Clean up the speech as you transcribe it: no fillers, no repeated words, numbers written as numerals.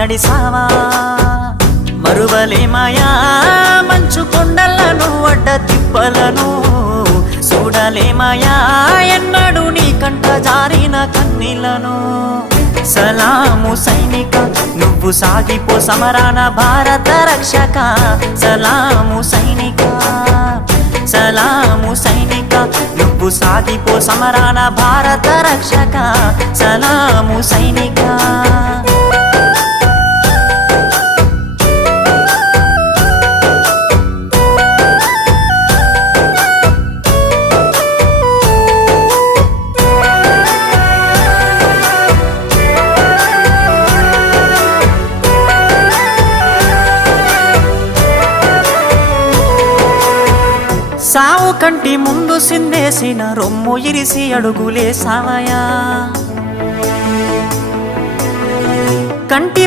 నడిసావా మరువలేమయా మంచు కొండలను అడ్డ తిప్పలను చూడలేమయా ఎన్నడు నీ కంట జారిన కన్నీళ్లను సలాము సైనిక నువ్వు సాగిపో సమరాన భారత రక్షక సలాము సైనిక సలాము సైనిక నువ్వు సాగిపో సమరాన భారత రక్షక సలాము సైనిక సావు కంటి ముందు సిందేసిన రొమ్ము ఇరిసి అడుగులే సావయా కంటి